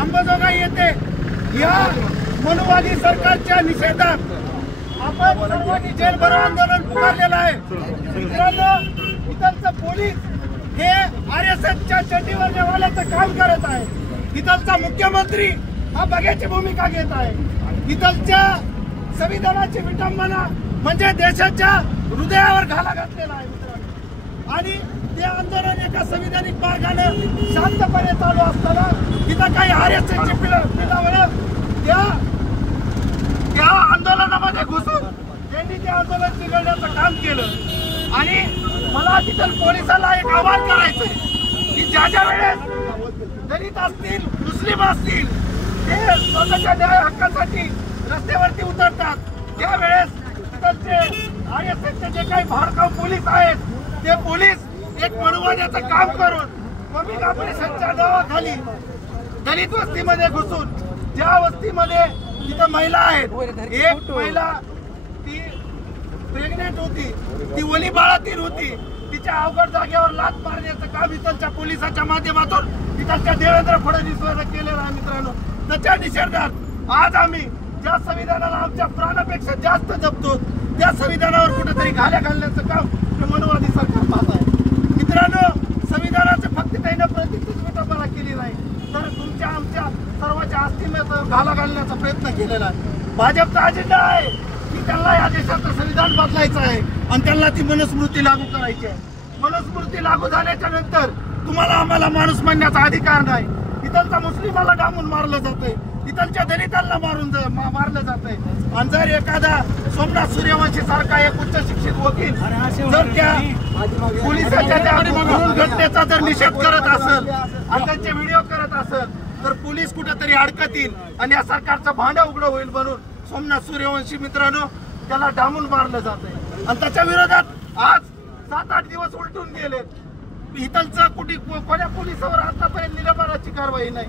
अंबाजोगाई येथे या मनुवादी सरकारच्या निषेधात आपण सर्वांनी जेल भरो आंदोलन पुकारलेलं आहे। मित्रांनो, इथलचं पोलीस हे RSSच्या चड्डीवर नेवाल्याचं काम करत आहे। इथलचा मुख्यमंत्री हा बघ्याची भूमिका घेत आहे। इथलच्या संविधानाची विटंबना म्हणजे देशाच्या हृदयावर घाला घातलेला आहे मित्रांनो। आणि ते आंदोलन एका संविधानिक मार्गाने शांतपणे चालू असताना तिथं काही RSSची पिलावळ त्या आंदोलनामध्ये घुसून त्यांनी ते आंदोलन बिघडण्याचं काम केलं। आणि मला तिथं पोलिसाला एक आवाहन करायचंय की ज्या वेळेस दलित असतील, मुस्लिम असतील, ते स्वतःच्या न्याय हक्कासाठी रस्त्यावरती उतरतात, त्यावेळेस तिथलचे RSSचे जे काही भडकाऊ पोलीस आहेत ते पोलीस एक मनुवाद्याचं काम करून कमी ऑपरेशनच्या नावाखाली दलित वस्तीमध्ये घुसून, ज्या वस्तीमध्ये तिथं महिला आहेत, एक महिला ती प्रेग्नेंट होती, ती ओली बाळातील होती, तिच्या अवघड जागेवर लाथ मारण्याचं काम इथलच्या पोलिसाच्या माध्यमातून इथलच्या देवेंद्र फडणवीसवर केलेलं आहे मित्रांनो। त्याच्या निषेधात आज आम्ही ज्या संविधानाला आमच्या प्राणापेक्षा जास्त जपतो त्या संविधानावर कुठेतरी घाल्या घालण्याचं काम हे मनुवादी सरकार पाहत आहे मित्रांनो। संविधानाचं फक्त त्यानं प्रतिष्ठित विटंबना केली नाही, तर तुमच्या आमच्या सर्वांच्या अस्तित्वात घाला घालण्याचा प्रयत्न केलेला आहे। भाजपचा अजेंडा आहे की त्यांना या देशाचं संविधान बदलायचं आहे आणि त्यांना ती मनुस्मृती लागू करायची आहे। मनुस्मृती लागू झाल्याच्या नंतर तुम्हाला आम्हाला माणूस म्हणण्याचा अधिकार नाही। इथलच्या मुस्लिमाला डांबून मारलं जातंय, इथलच्या दलितांना मारलं जातंय। आणि जर एखादा सोमनाथ सूर्यवंशी सारखा एक उच्च शिक्षित वकील जर त्या पोलिसाच्या त्या घटनेचा जर निषेध करत असेल आणि त्यांचे व्हिडिओ करत असेल तर पोलीस कुठेतरी अडकतील आणि या सरकारचं भांडं उघडं होईल म्हणून सोमनाथ सूर्यवंशी मित्रांनो त्याला डांबून मारलं जातंय। आणि त्याच्या विरोधात आज 7-8 दिवस उलटून गेले, इथलचं कोण्या पोलिसावर आतापर्यंत निलंबनाची कारवाई नाही।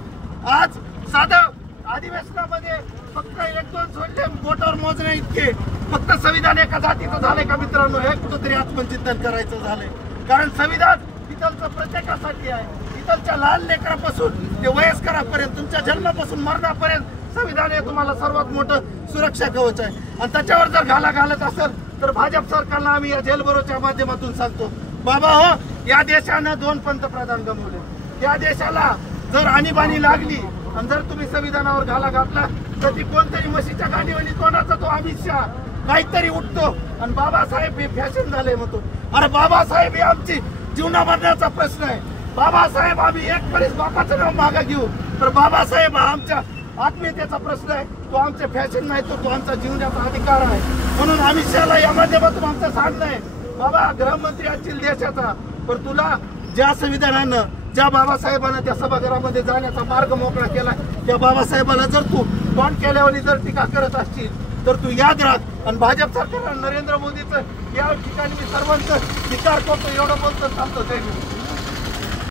आज साधं अधिवेशनामध्ये फक्त 1-2 सोडले, बोटावर मोजण्या इतके फक्त संविधान एका जातीचं झालंय का मित्रांनो? हे कुठंतरी आत्मचिंतन करायचं झालंय, कारण संविधान इथलचं प्रत्येकासाठी आहे। इथलच्या लहान लेकरापासून ते वयस्करापर्यंत, तुमच्या जन्मापासून मरणापर्यंत संविधान हे तुम्हाला सर्वात मोठं सुरक्षा कवच आहे। आणि त्याच्यावर जर घाला घालत असेल तर भाजप सरकारला आम्ही या जेल भरोच्या माध्यमातून सांगतो, बाबा हो, या देशानं 2 पंतप्रधान गमावले, या देशाला जर आणीबाणी लागली आणि जर तुम्ही संविधानावर घाला घातला तर ती कोणतरी म्हशीच्या गाडीवाली तोंडाचा तो अमित शहा काहीतरी उठतो आणि बाबासाहेब हे फॅशन झाले म्हणतो। अरे बाबासाहेब हे आमची जीवनामरणाचा प्रश्न आहे। बाबासाहेब आम्ही एक परीस बापाचं नाव मागे घेऊ, तर बाबासाहेब हा आमच्या आत्मीयतेचा प्रश्न आहे, तो आमचे फॅशन नाही, तो आमचा जीवनाचा अधिकार आहे। म्हणून अमित शहाला या माध्यमातून आमचं सांगणं आहे, बाबा गृहमंत्री असतील देशाचा, पण तुला ज्या संविधानानं ज्या बाबासाहेबांना त्या सभागृहामध्ये जाण्याचा मार्ग मोकळा केला, त्या बाबासाहेबांना जर तू तोंड केल्यावर जर टीका करत असतील तर तू याद राख। आणि भाजप सरकार नरेंद्र मोदीचं या ठिकाणी मी सर्वांचं स्वीकार करतो, एवढं बोलतो थांबतो। जय हिंद।